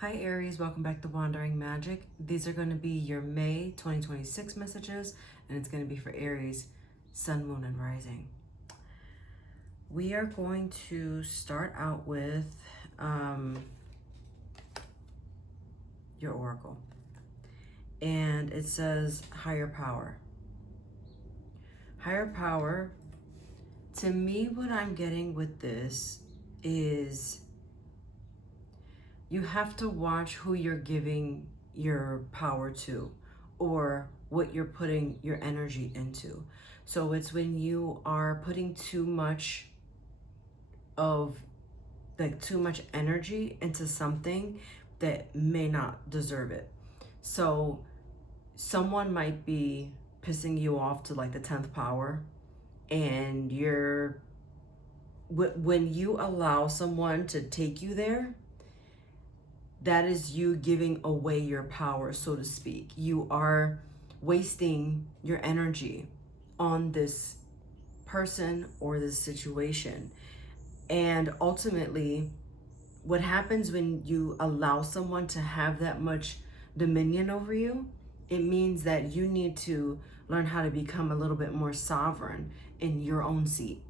Hi Aries, welcome back to Wandering Magic. These are going to be your May 2026 messages, and it's going to be for Aries, Sun, Moon, and Rising. We are going to start out with your oracle, and it says higher power. Higher power, to me, what I'm getting with this is you have to watch who you're giving your power to or what you're putting your energy into. So it's when you are putting too much energy into something that may not deserve it. So someone might be pissing you off to like the 10th power, and when you allow someone to take you there, that is you giving away your power, so to speak. You are wasting your energy on this person or this situation. And ultimately, what happens when you allow someone to have that much dominion over you, it means that you need to learn how to become a little bit more sovereign in your own seat.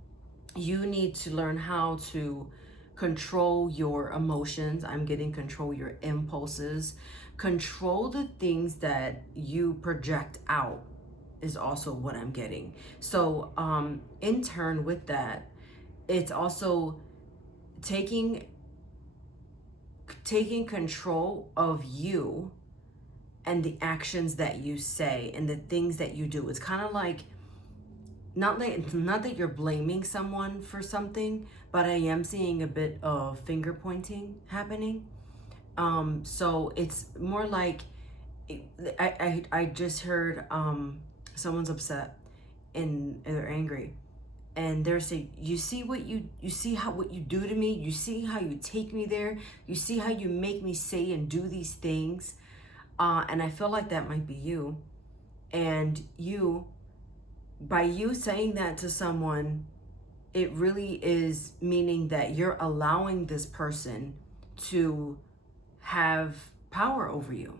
You need to learn how to control your emotions. I'm getting control your impulses. Control the things that you project out is also what I'm getting. So in turn with that, it's also taking control of you and the actions that you say and the things that you do. It's kind of like not that you're blaming someone for something, but I am seeing a bit of finger pointing happening. So it's more like I just heard someone's upset and they're angry, and they're saying, you see what you see how what you do to me, you see how you take me there, you see how you make me say and do these things, and I feel like that might be you. And by you saying that to someone, it really is meaning that you're allowing this person to have power over you,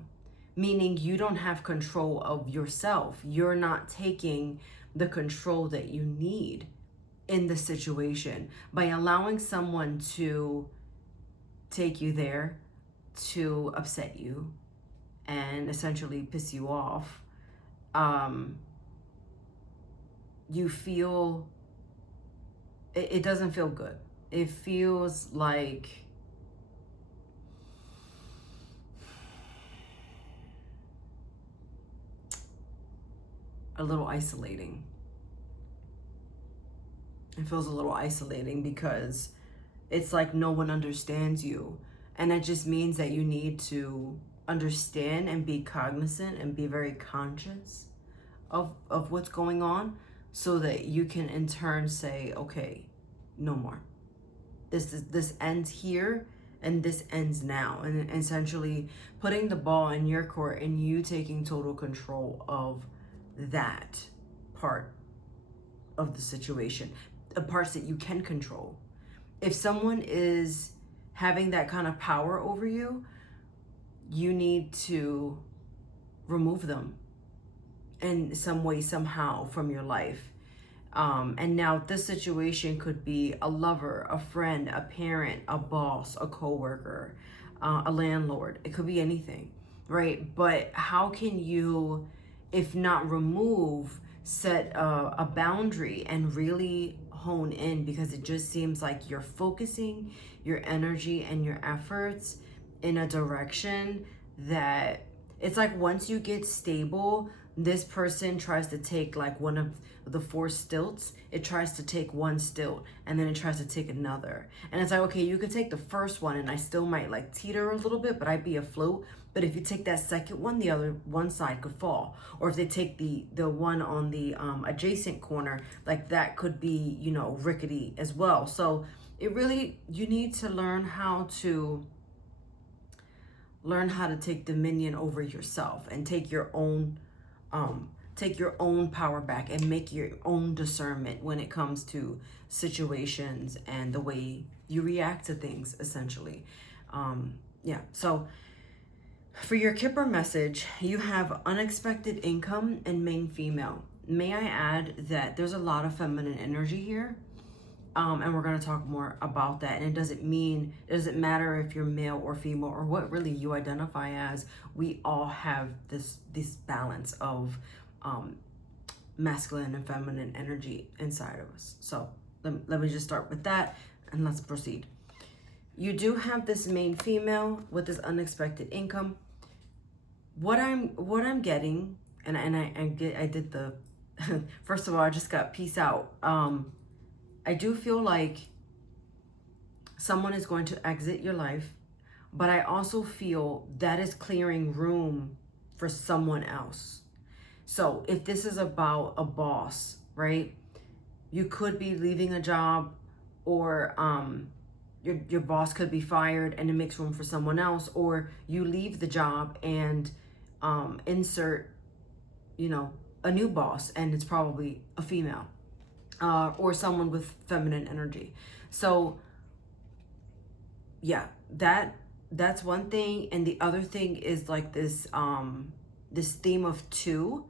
meaning you don't have control of yourself. You're not taking the control that you need in the situation by allowing someone to take you there, to upset you and essentially piss you off. You feel it doesn't feel good. It feels like a little isolating. It feels a little isolating because it's like no one understands you. And that just means that you need to understand and be cognizant and be very conscious of what's going on, so that you can in turn say, okay, no more. This ends here and this ends now. And essentially putting the ball in your court and you taking total control of that part of the situation, the parts that you can control. If someone is having that kind of power over you, you need to remove them in some way, somehow from your life. And now this situation could be a lover, a friend, a parent, a boss, a coworker, a landlord. It could be anything, right? But how can you, if not remove, set a boundary and really hone in? Because it just seems like you're focusing your energy and your efforts in a direction that it's like once you get stable, this person tries to take like one of the four stilts. It tries to take one stilt and then it tries to take another. And it's like, okay, you could take the first one and I still might like teeter a little bit, but I'd be afloat. But if you take that second one, the other one side could fall. Or if they take the one on the adjacent corner, like that could be, rickety as well. So it really, you need to learn how to take dominion over yourself and take your own power back and make your own discernment when it comes to situations and the way you react to things, essentially. Yeah, so for your Kipper message, you have unexpected income and main female. May I add that there's a lot of feminine energy here, and we're going to talk more about that. And it doesn't matter if you're male or female or what really you identify as. We all have this balance of masculine and feminine energy inside of us. So let me just start with that, and let's proceed. You do have this main female with this unexpected income. What I'm getting, and I did the first of all, I just got peace out. I do feel like someone is going to exit your life, but I also feel that is clearing room for someone else. So if this is about a boss, right? You could be leaving a job, or your boss could be fired and it makes room for someone else, or you leave the job and insert, a new boss, and it's probably a female or someone with feminine energy. So yeah, that's one thing. And the other thing is like this theme of two,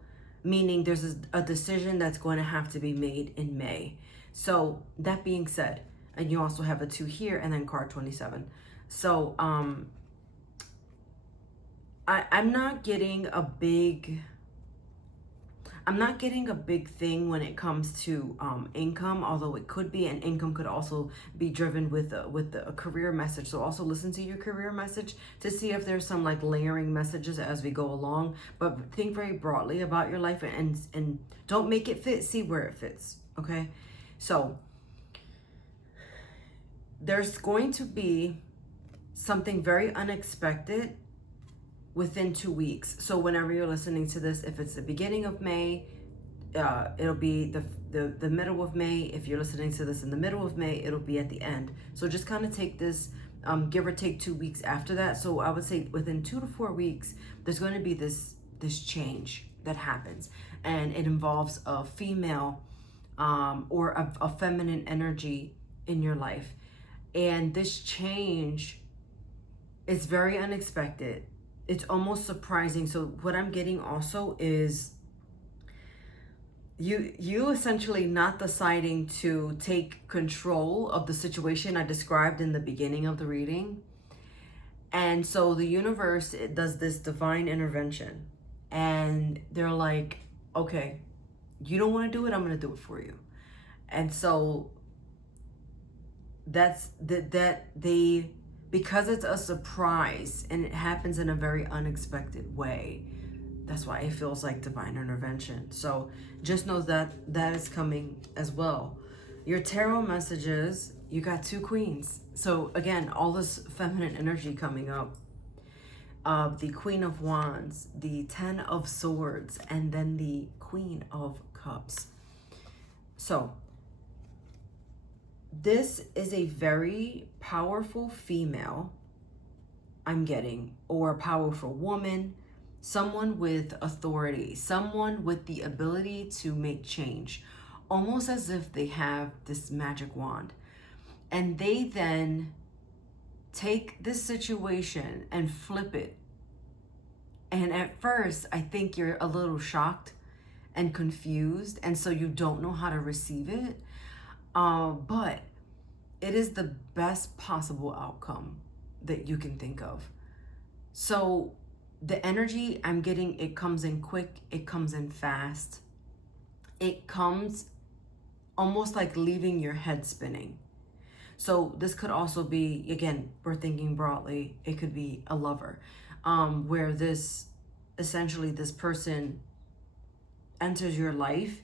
meaning there's a decision that's going to have to be made in May. So that being said, and you also have a 2 here and then card 27. So I'm not getting a big thing when it comes to income, although it could be, and income could also be driven with a career message. So also listen to your career message to see if there's some like layering messages as we go along. But think very broadly about your life, and don't make it fit. See where it fits. Okay, so there's going to be something very unexpected within 2 weeks. So whenever you're listening to this, if it's the beginning of May, it'll be the middle of May. If you're listening to this in the middle of May, it'll be at the end. So just kind of take this, give or take 2 weeks after that. So I would say within 2 to 4 weeks, there's going to be this change that happens, and it involves a female or a feminine energy in your life. And this change is very unexpected. It's almost surprising. So what I'm getting also is you essentially not deciding to take control of the situation I described in the beginning of the reading. And so the universe, it does this divine intervention, and they're like, okay, you don't want to do it, I'm going to do it for you. And so that's because it's a surprise and it happens in a very unexpected way, that's why it feels like divine intervention. So just know that is coming as well. Your tarot messages, you got 2 queens. So again, all this feminine energy coming up. The Queen of Wands, the 10 of Swords, and then the Queen of Cups. So this is a very powerful female I'm getting, or a powerful woman, someone with authority, someone with the ability to make change, almost as if they have this magic wand. And they then take this situation and flip it. And at first, I think you're a little shocked and confused, and so you don't know how to receive it. But it is the best possible outcome that you can think of. So the energy I'm getting, it comes in quick, it comes in fast. It comes almost like leaving your head spinning. So this could also be, again, we're thinking broadly, it could be a lover, where this person enters your life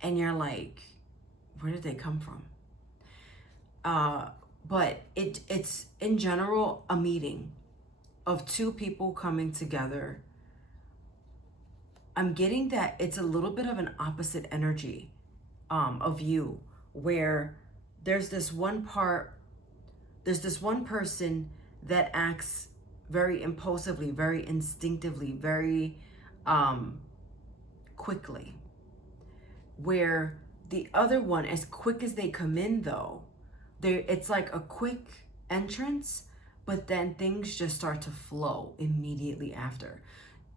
and you're like, where did they come from? But it's in general a meeting of 2 people coming together. I'm getting that it's a little bit of an opposite energy of you, where there's this one person that acts very impulsively, very instinctively, very quickly, where the other one, as quick as they come in though, it's like a quick entrance, but then things just start to flow immediately after,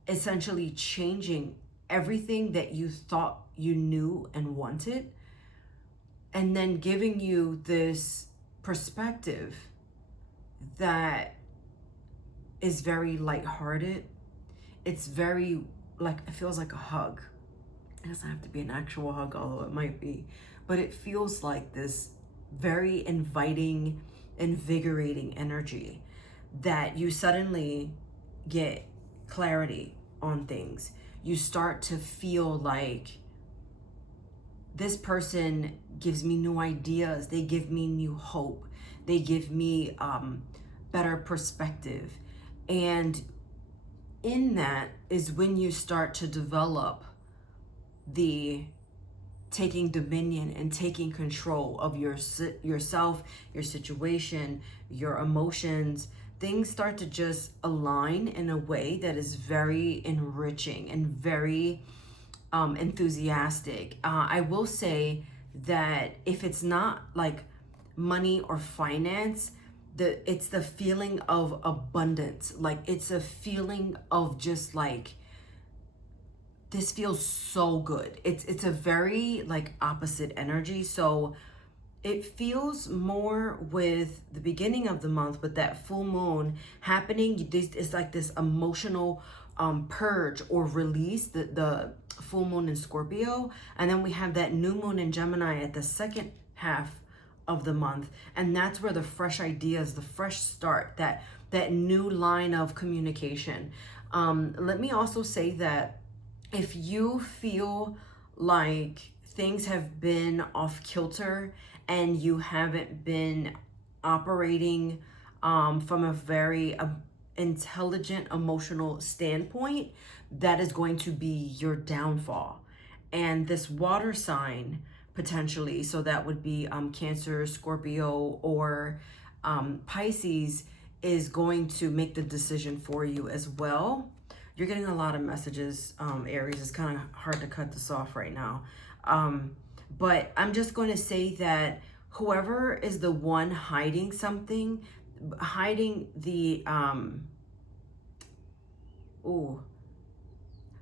essentially changing everything that you thought you knew and wanted, and then giving you this perspective that is very lighthearted. It's very, like, it feels like a hug. It doesn't have to be an actual hug, although it might be, but it feels like this very inviting, invigorating energy that you suddenly get clarity on things. You start to feel like this person gives me new ideas, they give me new hope, they give me better perspective. And in that is when you start to develop the taking dominion and taking control of yourself, your situation, your emotions. Things start to just align in a way that is very enriching and very enthusiastic. I will say that if it's not like money or finance, it's the feeling of abundance. Like, it's a feeling of just like, this feels so good. It's a very like opposite energy. So it feels more with the beginning of the month, with that full moon happening. It's like this emotional purge or release, the full moon in Scorpio. And then we have that new moon in Gemini at the second half of the month. And that's where the fresh ideas, the fresh start, that new line of communication. Let me also say that if you feel like things have been off kilter and you haven't been operating from a very intelligent, emotional standpoint, that is going to be your downfall. And this water sign, potentially, so that would be Cancer, Scorpio, or Pisces, is going to make the decision for you as well. You're getting a lot of messages, Aries. It's kind of hard to cut this off right now. But I'm just going to say that whoever is the one hiding something, hiding the,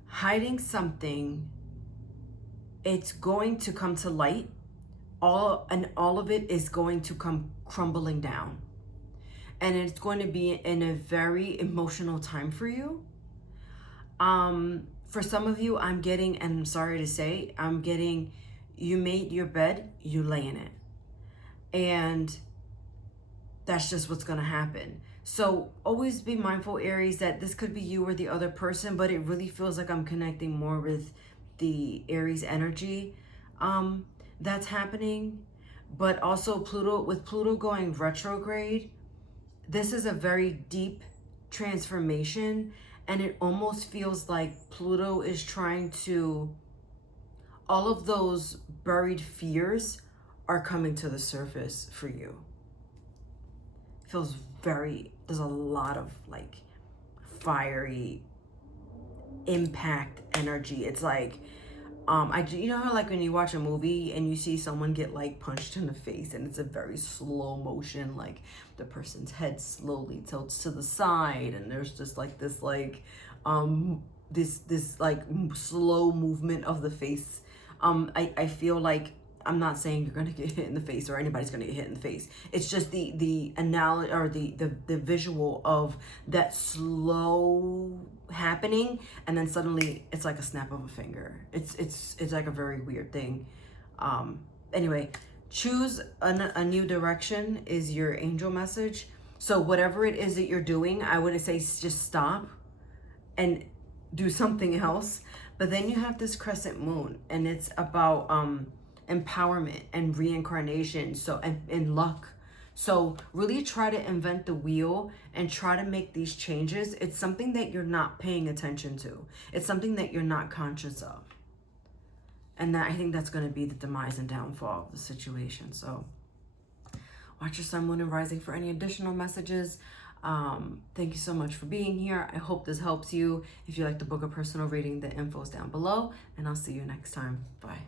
hiding something, it's going to come to light. All of it is going to come crumbling down. And it's going to be in a very emotional time for you. For some of you, I'm getting, and I'm sorry to say, I'm getting, you made your bed, you lay in it. And that's just what's going to happen. So always be mindful, Aries, that this could be you or the other person, but it really feels like I'm connecting more with the Aries energy that's happening. But also with Pluto going retrograde, this is a very deep transformation. And it almost feels like Pluto is trying to, all of those buried fears are coming to the surface for you. It feels there's a lot of like fiery impact energy. It's like, you know how like when you watch a movie and you see someone get like punched in the face and it's a very slow motion, like the person's head slowly tilts to the side and there's just like this like this like slow movement of the face. I feel like, I'm not saying you're gonna get hit in the face or anybody's gonna get hit in the face. It's just the analogy or the visual of that slow happening, and then suddenly it's like a snap of a finger. It's like a very weird thing. Anyway, choose a new direction is your angel message. So whatever it is that you're doing, I would say just stop and do something else. But then you have this crescent moon, and it's about empowerment and reincarnation, so and luck. So really try to invent the wheel and try to make these changes. It's something that you're not paying attention to. It's something that you're not conscious of. And that, I think that's going to be the demise and downfall of the situation. So watch your sun, moon, and rising for any additional messages. Thank you so much for being here. I hope this helps you. If you'd like to book a personal reading, the info's down below, and I'll see you next time. Bye.